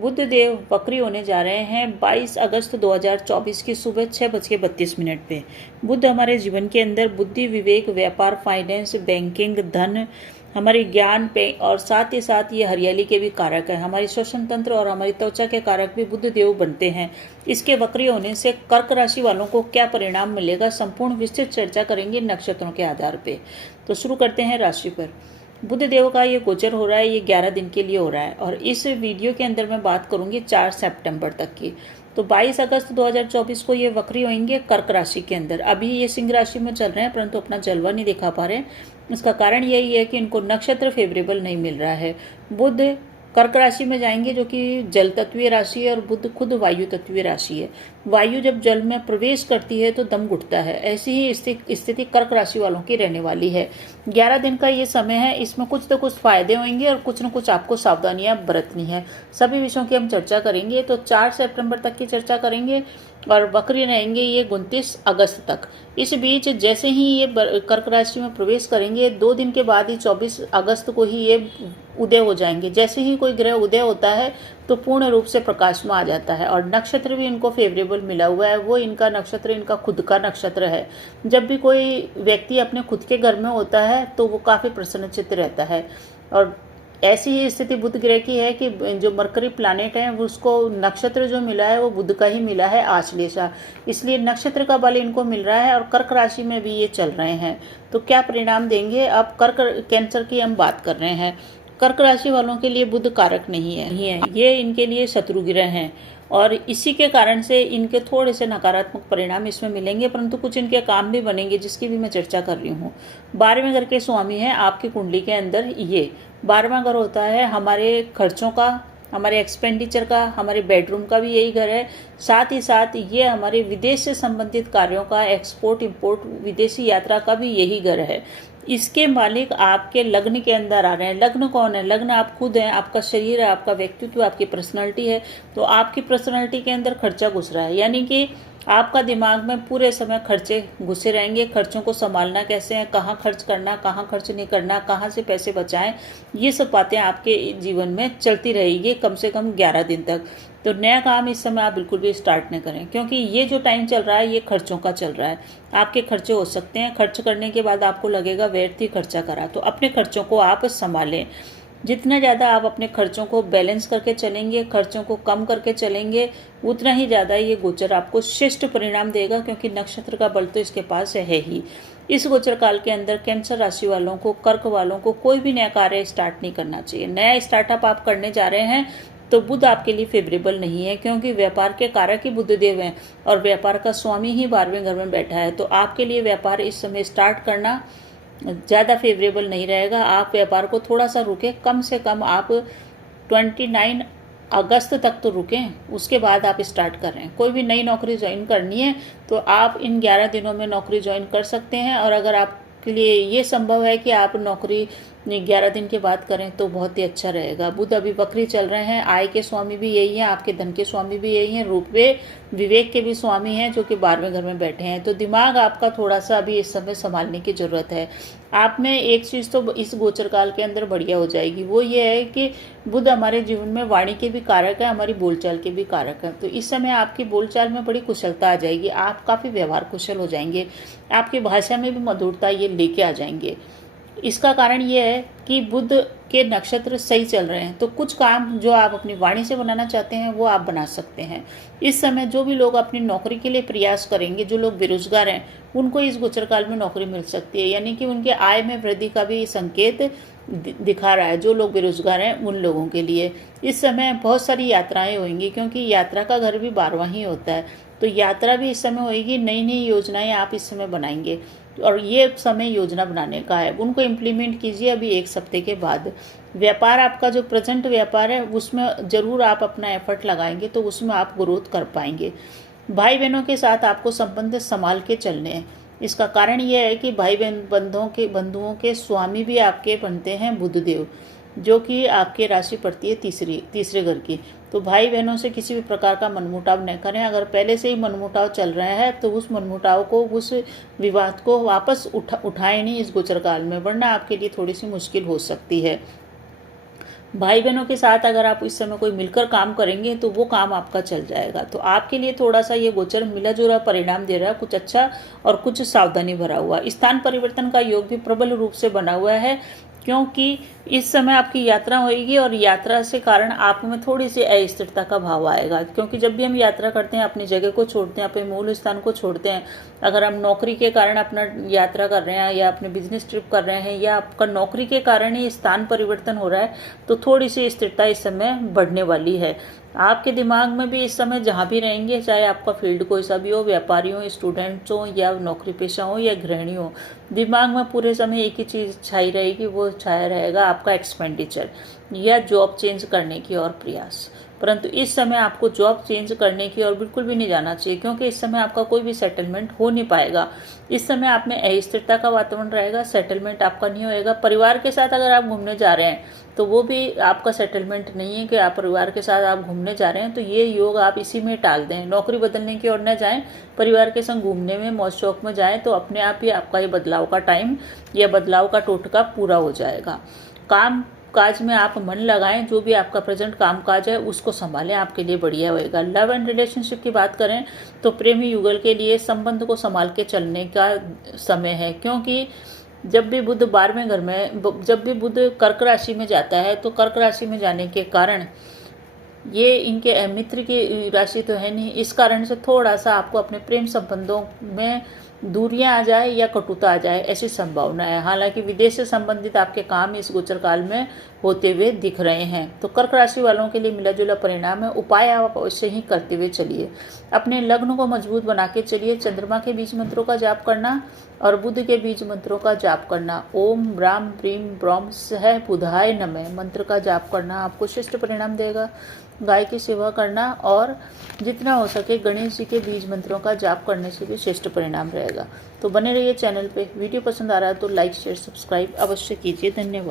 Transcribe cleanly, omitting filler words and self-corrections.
बुध देव वक्री होने जा रहे हैं 22 अगस्त 2024 की सुबह 6:32 पे। बुध हमारे जीवन के अंदर बुद्धि, विवेक, व्यापार, फाइनेंस, बैंकिंग, धन, हमारे ज्ञान पे और साथ ही साथ ये हरियाली के भी कारक है। हमारी श्वसन तंत्र और हमारी त्वचा के कारक भी बुध देव बनते हैं। इसके वक्री होने से कर्क राशि वालों को क्या परिणाम मिलेगा, संपूर्ण विस्तृत चर्चा करेंगे नक्षत्रों के आधार पर। तो शुरू करते हैं राशि पर। बुध देव का ये गोचर हो रहा है, ये 11 दिन के लिए हो रहा है और इस वीडियो के अंदर मैं बात करूंगी 4 सितंबर तक की। तो 22 अगस्त 2024 को ये वक्री होंगे कर्क राशि के अंदर। अभी ये सिंह राशि में चल रहे हैं परंतु अपना जलवा नहीं दिखा पा रहे। इसका कारण यही है कि इनको नक्षत्र फेवरेबल नहीं मिल रहा है। बुध कर्क राशि में जाएंगे जो कि जल तत्वीय राशि है और बुध खुद वायु तत्वीय राशि है। वायु जब जल में प्रवेश करती है तो दम घुटता है। ऐसी ही स्थिति कर्क राशि वालों की रहने वाली है। 11 दिन का ये समय है, इसमें कुछ तो कुछ फायदे होंगे और कुछ न कुछ आपको सावधानियां बरतनी है। सभी विषयों की हम चर्चा करेंगे। तो 4 सितंबर तक की चर्चा करेंगे और वक्री रहेंगे ये 29 अगस्त तक। इस बीच जैसे ही ये कर्क राशि में प्रवेश करेंगे 2 दिन के बाद ही 24 अगस्त को ही ये उदय हो जाएंगे। जैसे ही कोई ग्रह उदय होता है तो पूर्ण रूप से प्रकाश में आ जाता है और नक्षत्र भी इनको फेवरेबल मिला हुआ है। वो इनका नक्षत्र इनका खुद का नक्षत्र है। जब भी कोई व्यक्ति अपने खुद के घर में होता है तो वो काफ़ी प्रसन्नचित्त रहता है। और ऐसी ही स्थिति बुध ग्रह की है कि जो मरकरी प्लैनेट है उसको नक्षत्र जो मिला है वो बुध का ही मिला है, आश्लेषा। इसलिए नक्षत्र का बल इनको मिल रहा है और कर्क राशि में भी ये चल रहे हैं। तो क्या परिणाम देंगे? अब कर्क कैंसर की हम बात कर रहे हैं। कर्क राशि वालों के लिए बुध कारक नहीं है, ये इनके लिए शत्रु ग्रह हैं और इसी के कारण से इनके थोड़े से नकारात्मक परिणाम इसमें मिलेंगे, परंतु कुछ इनके काम भी बनेंगे जिसकी भी मैं चर्चा कर रही हूँ। 12वें घर के स्वामी हैं आपकी कुंडली के अंदर। ये 12वां घर होता है हमारे खर्चों का, हमारे एक्सपेंडिचर का, हमारे बेडरूम का भी यही घर है। साथ ही साथ ये हमारे विदेश से संबंधित कार्यों का, एक्सपोर्ट इंपोर्ट, विदेशी यात्रा का भी यही घर है। इसके मालिक आपके लग्न के अंदर आ रहे हैं। लग्न कौन है? लग्न आप खुद हैं, आपका शरीर है, आपका व्यक्तित्व, आपकी पर्सनैलिटी है। तो आपकी पर्सनैलिटी के अंदर खर्चा घुस रहा है, यानी कि आपका दिमाग में पूरे समय खर्चे घुसे रहेंगे। खर्चों को संभालना कैसे है, कहाँ खर्च करना, कहाँ खर्च नहीं करना, कहाँ से पैसे बचाएं, ये सब बातें आपके जीवन में चलती रहेगी कम से कम 11 दिन तक। तो नया काम इस समय आप बिल्कुल भी स्टार्ट नहीं करें, क्योंकि ये जो टाइम चल रहा है ये खर्चों का चल रहा है। आपके खर्चे हो सकते हैं, खर्च करने के बाद आपको लगेगा व्यर्थ ही खर्चा करा। तो अपने खर्चों को आप संभालें। जितना ज़्यादा आप अपने खर्चों को बैलेंस करके चलेंगे, खर्चों को कम करके चलेंगे, उतना ही ज़्यादा ये गोचर आपको श्रेष्ठ परिणाम देगा, क्योंकि नक्षत्र का बल तो इसके पास है ही। इस गोचर काल के अंदर कैंसर राशि वालों को, कर्क वालों को कोई भी नया कार्य स्टार्ट नहीं करना चाहिए। नया स्टार्टअप आप करने जा रहे हैं तो बुध आपके लिए फेवरेबल नहीं है, क्योंकि व्यापार के कारक ही बुध देव हैं और व्यापार का स्वामी ही 12वें घर में बैठा है। तो आपके लिए व्यापार इस समय स्टार्ट करना ज़्यादा फेवरेबल नहीं रहेगा। आप व्यापार को थोड़ा सा रुकें, कम से कम आप 29 अगस्त तक तो रुकें, उसके बाद आप स्टार्ट कर रहे हैं। कोई भी नई नौकरी ज्वाइन करनी है तो आप इन 11 दिनों में नौकरी ज्वाइन कर सकते हैं। और अगर आपके लिए ये संभव है कि आप नौकरी 11 दिन के बाद करें तो बहुत ही अच्छा रहेगा। बुध अभी वक्री चल रहे हैं। आय के स्वामी भी यही हैं, आपके धन के स्वामी भी यही हैं, रूपे विवेक के भी स्वामी हैं जो कि 12वें घर में बैठे हैं। तो दिमाग आपका थोड़ा सा अभी इस समय संभालने की ज़रूरत है। आप में एक चीज़ तो इस गोचर काल के अंदर बढ़िया हो जाएगी, वो ये है कि बुध हमारे जीवन में वाणी के भी कारक है, हमारी बोलचाल के भी कारक है। तो इस समय आपकी बोलचाल में बड़ी कुशलता आ जाएगी। आप काफ़ी व्यवहार कुशल हो जाएंगे। आपकी भाषा में भी मधुरता ये लेके आ जाएंगे। इसका कारण ये है कि बुध के नक्षत्र सही चल रहे हैं, तो कुछ काम जो आप अपनी वाणी से बनाना चाहते हैं वो आप बना सकते हैं। इस समय जो भी लोग अपनी नौकरी के लिए प्रयास करेंगे, जो लोग बेरोजगार हैं, उनको इस गोचर काल में नौकरी मिल सकती है, यानी कि उनके आय में वृद्धि का भी संकेत दिखा रहा है। जो लोग बेरोजगार हैं उन लोगों के लिए इस समय बहुत सारी यात्राएं होंगी, क्योंकि यात्रा का घर भी 12वां ही होता है। तो यात्रा भी इस समय होगी। नई नई योजनाएं आप इस समय बनाएंगे और ये समय योजना बनाने का है, उनको इम्प्लीमेंट कीजिए अभी 1 हफ्ते के बाद। व्यापार आपका जो प्रेजेंट व्यापार है उसमें ज़रूर आप अपना एफर्ट लगाएंगे तो उसमें आप ग्रोथ कर पाएंगे। भाई बहनों के साथ आपको संबंध संभाल के चलने हैं। इसका कारण ये है कि भाई बहन बंधुओं के स्वामी भी आपके बनते हैं बुध देव, जो कि आपके राशि पड़ती है तीसरे घर की। तो भाई बहनों से किसी भी प्रकार का मनमुटाव न करें। अगर पहले से ही मनमुटाव चल रहा है तो उस मनमुटाव को, उस विवाद को वापस उठाएं नहीं इस गोचर काल में, वरना आपके लिए थोड़ी सी मुश्किल हो सकती है। भाई बहनों के साथ अगर आप इस समय कोई मिलकर काम करेंगे तो वो काम आपका चल जाएगा। तो आपके लिए थोड़ा सा ये गोचर मिला जुला परिणाम दे रहा है, कुछ अच्छा और कुछ सावधानी भरा हुआ। स्थान परिवर्तन का योग भी प्रबल रूप से बना हुआ है, क्योंकि इस समय आपकी यात्रा होगी और यात्रा से कारण आप में थोड़ी सी अस्थिरता का भाव आएगा। क्योंकि जब भी हम यात्रा करते हैं, अपनी जगह को छोड़ते हैं, अपने मूल स्थान को छोड़ते हैं, अगर हम नौकरी के कारण अपना यात्रा कर रहे हैं या अपने बिजनेस ट्रिप कर रहे हैं या आपका नौकरी के कारण ही स्थान परिवर्तन हो रहा है, तो थोड़ी सी स्थिरता इस समय बढ़ने वाली है। आपके दिमाग में भी इस समय जहाँ भी रहेंगे, चाहे आपका फील्ड कोई सा भी हो, व्यापारी हो, स्टूडेंट्स हो या नौकरी पेशा हो या गृहिणी हो, दिमाग में पूरे समय एक ही चीज़ छाई रहेगी, वो छाया रहेगा आपका एक्सपेंडिचर या जॉब चेंज करने की और प्रयास। परंतु इस समय आपको जॉब चेंज करने की और बिल्कुल भी नहीं जाना चाहिए, क्योंकि इस समय आपका कोई भी सेटलमेंट हो नहीं पाएगा। इस समय आप में अस्थिरता का वातावरण रहेगा, सेटलमेंट आपका नहीं होएगा। परिवार के साथ अगर आप घूमने जा रहे हैं तो वो भी आपका सेटलमेंट नहीं है कि आप परिवार के साथ आप घूमने जा रहे हैं, तो ये योग आप इसी में टाल दें। नौकरी बदलने की ओर न जाएं, परिवार के संग घूमने में, मौज शौक में जाएं, तो अपने आप ही आपका ये बदलाव का टाइम या बदलाव का टोटका पूरा हो जाएगा। काम काज में आप मन लगाएं, जो भी आपका प्रेजेंट काम काज है उसको संभालें, आपके लिए बढ़िया होएगा। लव एंड रिलेशनशिप की बात करें तो प्रेमी युगल के लिए संबंध को संभाल के चलने का समय है, क्योंकि जब भी बुध 12वें घर में, जब भी बुध कर्क राशि में जाता है, तो कर्क राशि में जाने के कारण ये इनके मित्र की राशि तो है नहीं, इस कारण से थोड़ा सा आपको अपने प्रेम संबंधों में दूरियां आ जाए या कटुता आ जाए, ऐसी संभावना है। हालांकि विदेश से संबंधित आपके काम इस गोचर काल में होते हुए दिख रहे हैं। तो कर्क राशि वालों के लिए मिला जुला परिणाम है। उपाय आप अवश्य ही करते हुए चलिए, अपने लग्न को मजबूत बना के चलिए। चंद्रमा के बीज मंत्रों का जाप करना और बुध के बीज मंत्रों का जाप करना, ओम ब्राम ब्रीम ब्रह्म सह बुधाय नमः मंत्र का जाप करना आपको श्रेष्ठ परिणाम देगा। गाय की सेवा करना और जितना हो सके गणेश जी के बीज मंत्रों का जाप करने से भी श्रेष्ठ परिणाम रहेगा। तो बने रहिए चैनल पे। वीडियो पसंद आ रहा है तो लाइक शेयर सब्सक्राइब अवश्य कीजिए। धन्यवाद।